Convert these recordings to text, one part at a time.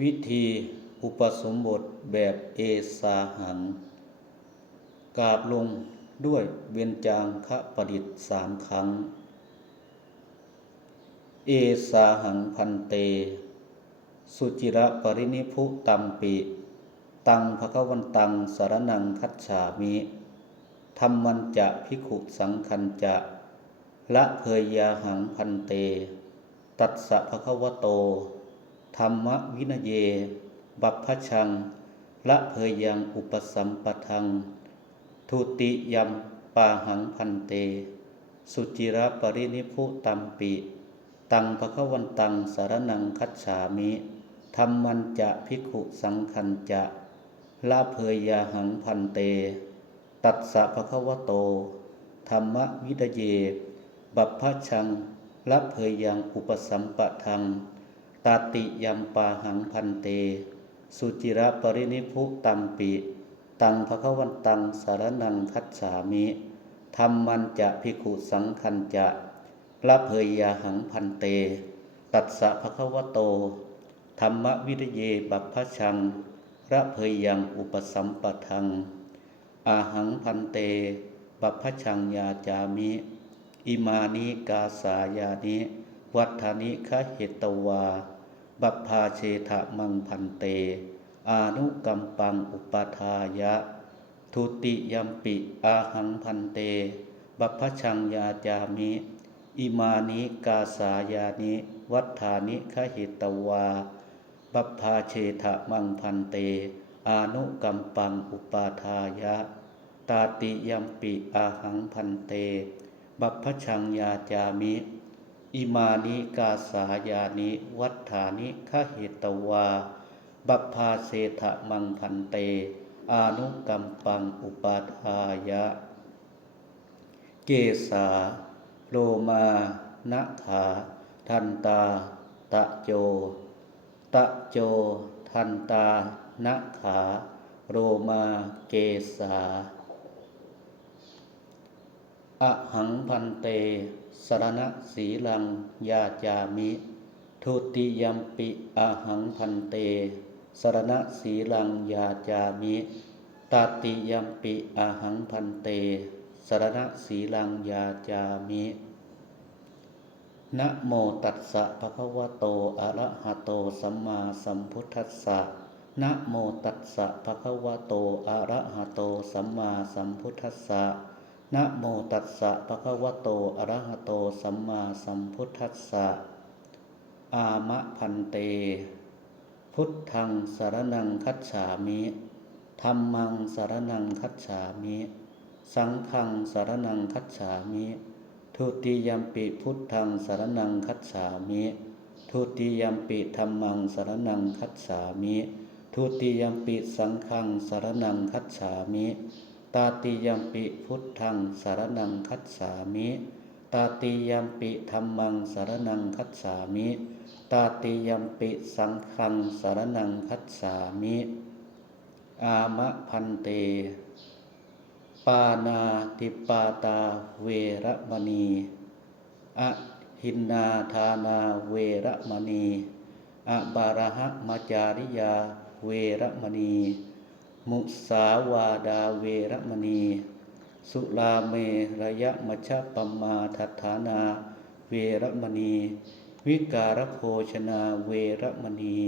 วิธีอุปสมบทแบบเอสาหังกราบลงด้วยเวียนจางคะประดิษฐ์สามครั้ง เอสาหังพันเต สุจิระปรินิพุตัมปิ ตังภคะวันตังสารนังคัจฉามิธรรมันจะพิขุสังคันจะละเพยยาหังพันเต ตัสสะภคะวะโต ธรรมวินเย บัพพชัง ละเพยยังอุปสัมปทัง ทุติยัมปาหังพันเต สุจิระปรินิพุตัมปิ ตังภควันตังสารนังคัจฉามิธรรมันจะพิกขุสังคันจะละเพยยาหังพันเต ตัสสะภควะโต ธรรมวิดเย บัพพชังละเพยยังอุปสัมปทัง ตาติยัมปาหังพันเต สุจิระปรินิพุตัมปิ ตังภะควันตังสารนังคัจฉามิธรรมันจะพิกขุสังคันจะละเพยยาหังพันเต ตัสสะภะควโต ธรรมวิรเยบัพพชังระเพยยังอุปสัมปทัง อาหังพันเตบัพพชังยาจามิ อิมานิกาสายานิ วัฏานิคะเหตวา บัพพาเชทะมังพันเต อานุกัมปังอุปทายะ ทุติยัมปิอาหังพันเต บัพพชังยาจามิ อิมานิกาสายานิ วัฏานิคะเหตวา บัพพาเชทะมังพันเต อานุกัมปังอุปาทายะ ตาติยัมปิอาหังพันเต บัพพชังยาจามิ อิมานิกาสายานิวัฏฐานิคะเหตวา บัพพาเชทะมังพันเต อานุกัมปังอุปาทายะ เกสาโลมานะขาทันตา ตะโจ ตะโจ ทันตานะขาโรมาเกสา อะหังพันเต สรณะสีลัง ยาจามิ ทุติยัมปิอะหังพันเต สรณะสีลัง ยาจามิตาติยัมปิอะหังพันเต สรณะสีลัง ยาจามินะโมตัสสะภะคะวะโต อะระหะโต สัมมาสัมพุทธัสสะนะโมตัสสะภะคะวะโต อะระหะโต สัมมาสัมพุทธัสสะ นะโมตัสสะภะคะวะโต อะระหะโต สัมมาสัมพุทธัสสะ อามะพันเต พุทธังสารนังคัจฉามิธัมมังสารนังคัจฉามิ สังฆังสารนังคัจฉามิ ทุติยัมปิพุทธังสารนังคัจฉามิ ทุติยัมปิธัมมังสารนังคัจฉามิ ทุติยัมปิสังฆังสารนังคัจฉามิ ตาติยัมปิพุทธังสารนังคัจฉามิ ตาติยัมปิธัมมังสารนังคัจฉามิ ตาติยัมปิสังฆังสารนังคัจฉามิ อามะพันเต ปานาติปาตาเวรมณีอะหินนาทานาเวรมณีอะบาระหะมจาริยาเวรมณี มุสาวาดาเวรมณี สุลาเมระยะมชฌปมาทัฏฐานา เวรมณี วิการโภชนาเวรมณี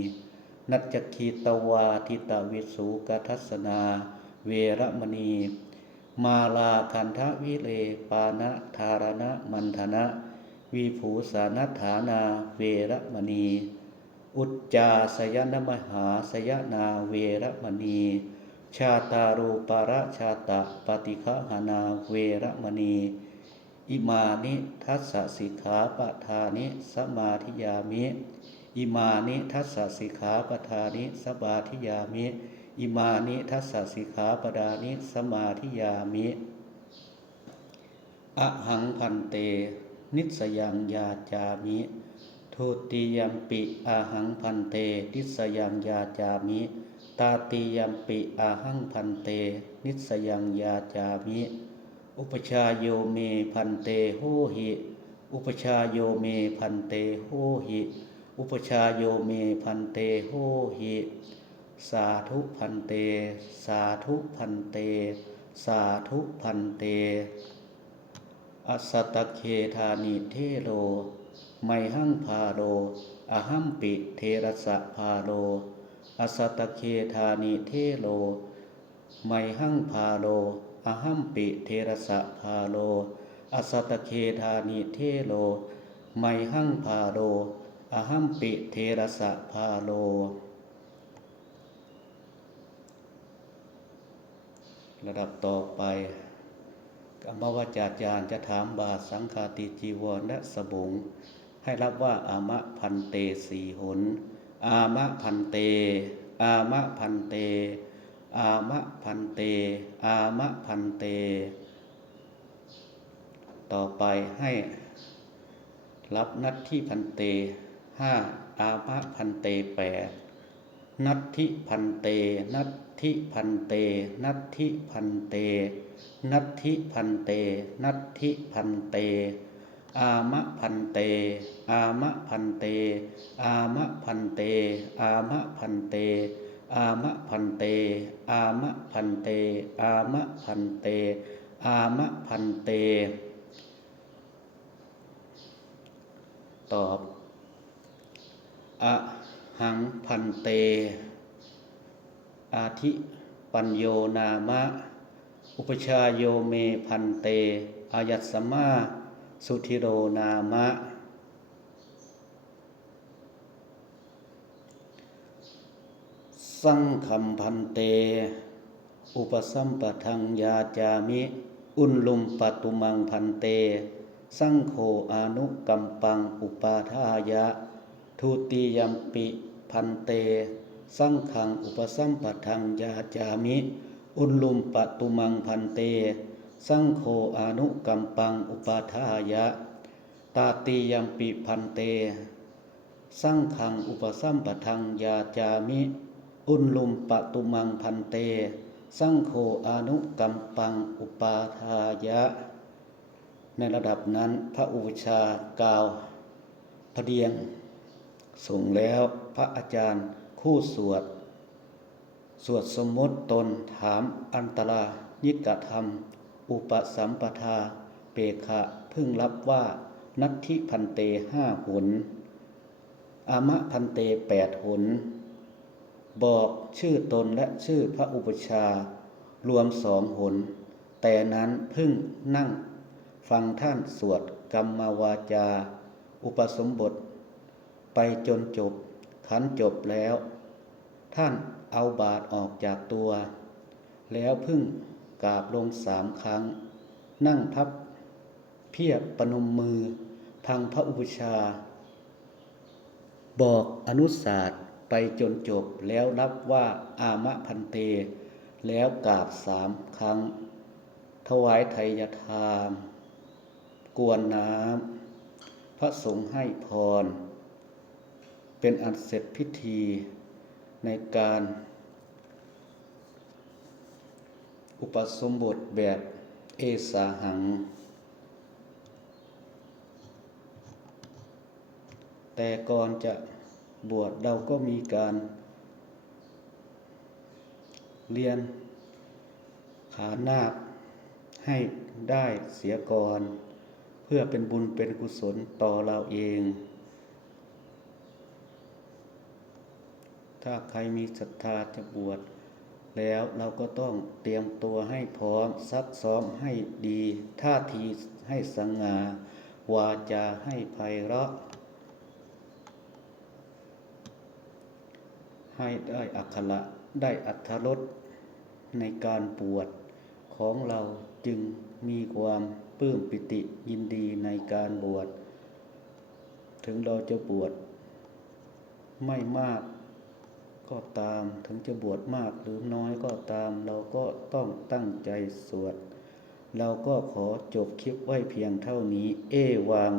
นัจคีตวาทิตาวิสุกทัสนา เวรมณี มาลาคันทะวิเลปานะธารณะมันธนะวิภูสานัฐานาเวรมณี อุจจาสยนมหาสยนาเวรมณี ชาตารูปาระชาตะปฏิฆหานาเวรมณี อิมานิทัสสะสิกขาปทานิสมาธิยามิ อิมานิทัสสะสิกขาปทานิสมาธิยามิ อิมานิทัสสะสิกขาปดานิสมาธิยามิอะหังพันเต นิสยังยาจามิทุติยัมปิอาหังพันเต นิสยังยาจามิ ตาติยัมปิอาหังพันเต นิสยังยาจามิ อุปชาโยเมพันเตโหหิ อุปชาโยเมพันเตโหหิ อุปชาโยเมพันเตโหหิ สาธุพันเต สาธุพันเต สาธุพันเตอสตตเคธานิเทโลไมหังพาโลอหัมปิเทระสะพาโล อสตตเคธานิเทโล ไมหังพาโลอหัมปิเทระสะพาโลอสตตเคธานิเทโล ไมหังพาโลอหัมปิเทระสะพาโล ระดับต่อไปกรรมวจาจารย์จะถามบาสังฆาติจีวรและสบงให้รับว่าอามะพันเตสีหน อามะพันเต อามะพันเต อามะพันเต อามะพันเต ต่อไปให้รับนัดที่พันเตห้าอามะพันเตแปดนัตถิพันเต นัตถิพันเต นัตถิพันเต นัตถิพันเต นัตถิพันเต อามะพันเต อามะพันเต อามะพันเต อามะพันเต อามะพันเต อามะพันเต อามะพันเต อามะพันเต ตอบ อะหังพันเต อาทิปัญโยนามะ อุปชาโยเมพันเต อายัสสมา สุธิโรนามะ สังคมพันเต อุปสัมปทังยาจามิ อุนลุมปตุมังพันเต สังโฆอนุกัมปังอุปาทายะ ทุติยัมปิพันเต สังขังอุปสัมปทังยาจามิ อุนลุมปตุมังพันเต สังโฆอนุกัมปังอุปาทายะ ตาติยัมปิพันเต สังขังอุปสัมปทังยาจามิ อุนลุมปตุมังพันเต สังโฆอนุกัมปังอุปาทายะ ในระดับนั้นพระอุปชากาวพระเดียง ส่งแล้วพระอาจารย์คู่สวด สวดสมมติตนถามอันตรายิกธรรม อุปสัมปทา เปขะพึ่งรับว่า นัตถิพันเตห้าหนอามะพันเตแปดหน บอกชื่อตนและชื่อพระอุปชา รวมสองหน แต่นั้นพึ่งนั่ง ฟังท่านสวดกรรมวาจา อุปสมบท ไปจนจบ ขันจบแล้ว ท่านเอาบาทออกจากตัว แล้วพึ่ง กราบลงสามครั้ง นั่งพับเพียบปนมมือทางพระอุปชา บอกอนุศาสตร์ไปจนจบแล้วรับว่าอามะพันเต แล้วกราบสามครั้ง ถวายไทยทานกวนน้ำ พระสงฆ์ให้พร เป็นอันเสร็จพิธีในการ อุปสมบทแบบเอสาหัง แต่ก่อนจะบวชเราก็มีการเรียนขานาคให้ได้เสียก่อน เพื่อเป็นบุญเป็นกุศลต่อเราเอง ถ้าใครมีศรัทธาจะบวช แล้วเราก็ต้องเตรียมตัวให้พร้อมซักซ้อมให้ดี ท่าทีให้สง่า วาจาให้ไพเราะ ให้ได้อักขระได้อัธรสในการบวชของเราจึงมีความปลื้มปิติยินดีในการบวช ถึงเราจะบวชไม่มาก ก็ตาม ถึงจะบวชมากหรือน้อยก็ตาม เราก็ต้องตั้งใจสวด เราก็ขอจบคลิปไว้เพียงเท่านี้ เอวัง